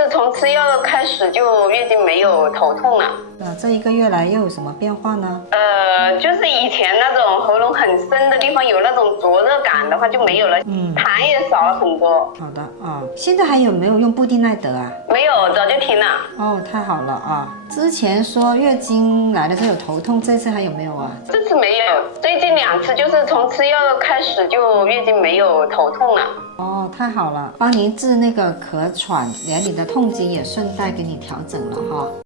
就是从吃药开始就月经没有头痛了。这1个月来又有什么变化呢？就是以前那种喉咙很深的地方有那种灼热感的话就没有了，痰也少了很多。好的啊，现在还有没有用布地奈德啊？没有，早就停了。哦，太好了啊！之前说月经来的时候有头痛，这次还有没有啊？这次没有，最近2次就是从吃药开始就月经没有头痛了。哦，太好了，帮您治那个咳喘，连你的痛经也顺带给你调整了哈。